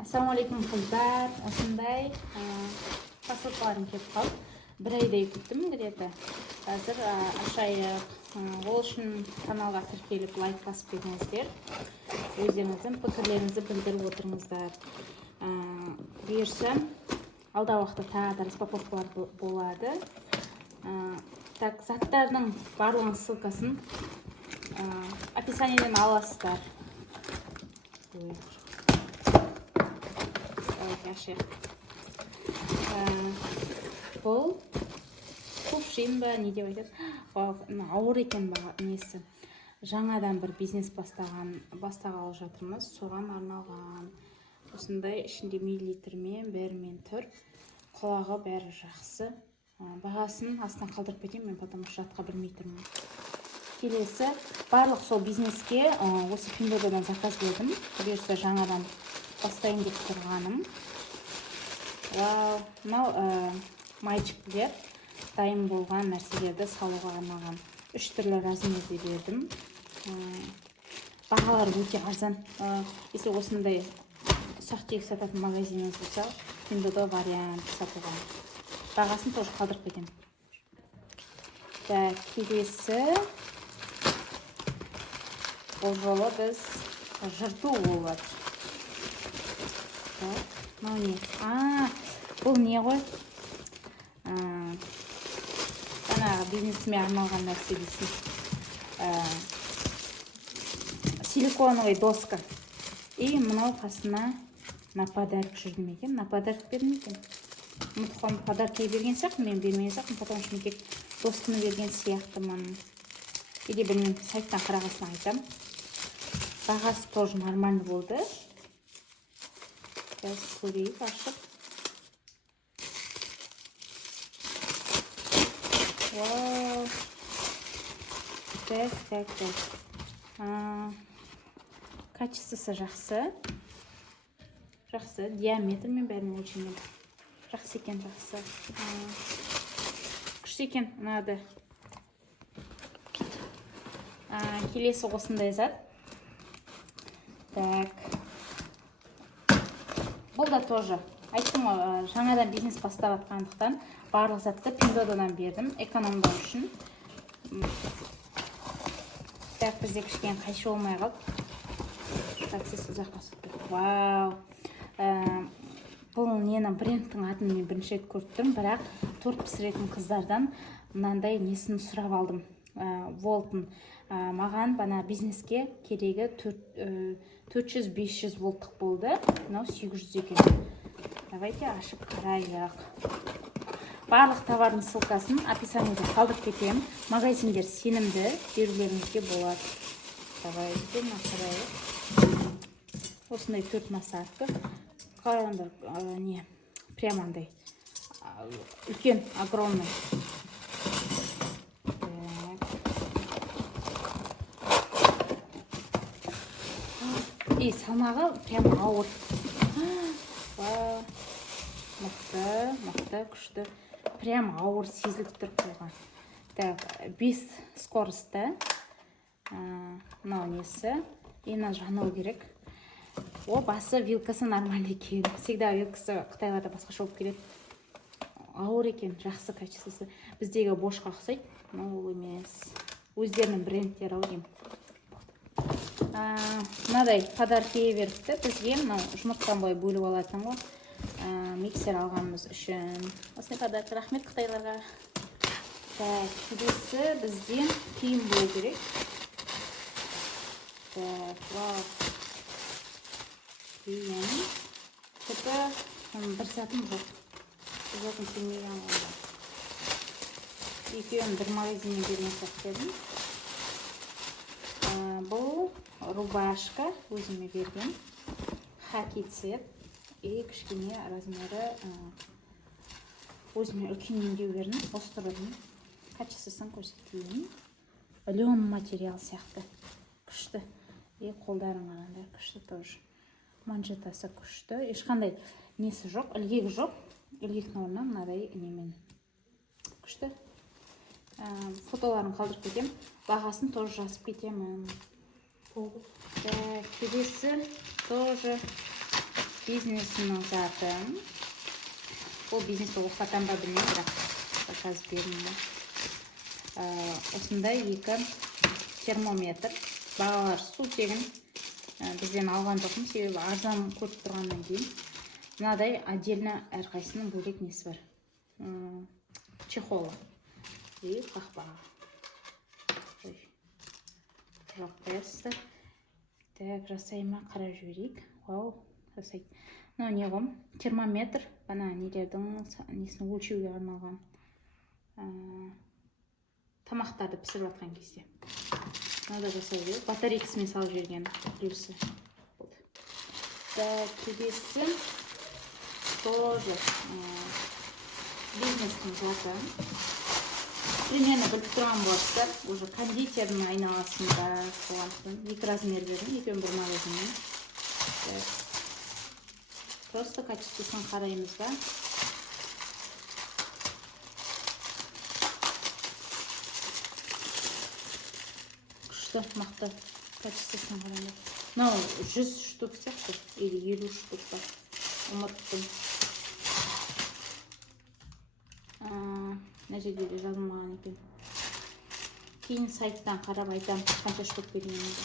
Ассалаумалейкум қыздар, осындай посылкаларым келіп қалды. Бір айдай күттім где-то. Қазір ашайық. Ол үшін каналға тіркеліп лайк басып кетіңіздер. Өздеріңіздің пікірлеріңізді білдіріп отырыңыздар. Бұйырса алдағы уақытта тағы да распаковкалар болады. Так, заттардың барлығының ссылкасын описаниеден аласыздар. Бұл кувшин ба, не деп айтады? Ауыр екен ба несі. Жаңадан бір бизнес бастағалы жатырмыз. Соған арналған. Осындай ішінде миллилитрмен, бәрімен тұр. Құлағы бәрі жақсы. Бағасын астынан қалдырып кетемін, мен потому что жатқа білмей тұрмын. Келесі, барлық сол бизнеске осы Пиндодадан заказ бердім. Бұйырса жаңадан бастайын деп тұрғаным. Мынау майчиктер дайын болған нәрселерді салуға арналған 3 түрлі размерде бердім. Бағалары өте арзан. Если осындай ұсақ-түйек сататын магазиніңіз болса, Пиндода вариант сатуға. Бағасын тоже қалдырып кетемін. Келесі, бұл жолы біз жырту болады. Мынау не? Бұл не ғой? Жаңағы бизнесіме арналған нәрсе дейсің. Силиконовый доска. И мынау қасына на подарок жүрдім екен. На подарок бердім екен. Мұтқан подарки берген сияқты, мен бермеген сияқтымын, потому что мен тек досканы берген сияқтымын. Или білмеймін, сайттан қарағасын айтам. Бағасы тоже нормально болды. Сейчас көрейік, ашып. Вау. Так. Качествосы жақсы. Жақсы, диаметрмен бәрін өлшемем. Жақсы екен, жақсы. Күшті екен, ұнады. Келесі осындай зат. Так. Бұл да тоже. Айттым ғой, жаңадан бизнес бастап атқандықтан барлық затты Пиндодадан бердім, экономдау үшін. Так, бізде кішкен қайшы болмай қалды. Процесс ұзаққа сұқты. Вау. Бұл нені брендтің атын мен бірінші рет көріп тұрмын, бірақ торт пісіретін қыздардан мынандай несін сұрап алдым. Волтын. Маған бана бизнеске керегі 400-500 волттық болды. Мынау 800 екен. Давайте ашып қарайық. Барлық товардың ссылкасын описаниеде қалдырып кетемін. Магазиндер сенімді, берулеріңізге болады. Давайте қарайық. Осындай 4 насадка. Қараңдар, не, прямо андай. Үлкен, огромный. И салмағы прямо ауыр. Мықты, күшті. Прямо ауыр сезіліп тұр қойған. Так, 5 скоросты. Мынау несі. Ені жану керек. Басы вилкасы нормальный екен. Всегда вилкасы Қытайларда басқаша болып келеді. Ауыр екен, жақсы качествосы. Біздегі бошқа ұқсайды. Ол емес. Өздерінің брендтері ау деймін. Мынадай подарки беріпті. Бізге жұмыртқан бойы бөліп алатын ғой. Миксер алғанымыз үшін. Осындай подарки, рахмет Қытайларға. Так, келесі бізден киім болу керек. Так, вау. Киім. Тіпі бір сатым жоқ. Затым келмеген олда. Екеуін бір магазиннен берген сәттерім. Бұл рубашка өзіме берген. Хаки цвет. И кішкене размері өзіме үлкеннен деу бердім. Остырдым. Качествосын көрсетейін. Лен материал сияқты. Күшті. И қолдарым аранда күшті тоже. Манжетасы күшті. Ешқандай несі жоқ, ілгегі жоқ. Ілгектің орнына мынадай немен. Күшті. Фотоларын қалдырып кетем. Бағасын тоже жазып кетемін. Келесі тоже бизнесімнің заты. Бұл бизнесті оқытам ба білмеймін, бірақ жазып бердім. Осындай 2 термометр. Бағалар су тегін. Бізден алған жоқпын, себебі арзан көріп тұрғаннан кейін. Мынадай отдельно әрқайсының бөлек несі бар. Чехолы. И қақпағы. Жоқ, қоясыздар. Так, жасайма, қарап жіберейік. Вау, жасайды. Не ғым? Термометр. Бана нелердің несін өлшеуге арналған. Тамақтарды пісіріп жатқан кезде. Мынада жасай береді. Батарейкасымен салып жіберген плюсы. Так, келесі тоже бизнестің заты. Примерно біліп тұрған боласыздар. Уже кондитердің айналасында болғандықтан 2 размер бердім, екеуін бір магазиннен. Просто качествосын қараймыз ба. Күшті, мақты качествосын қараймыз. Мынау 100 штук сияқты, или 50 штук бар. Ұмыттым. Мына жерде де жазылмаған екен. Кейін сайттан қарап айтам, қанша штук бергенімді.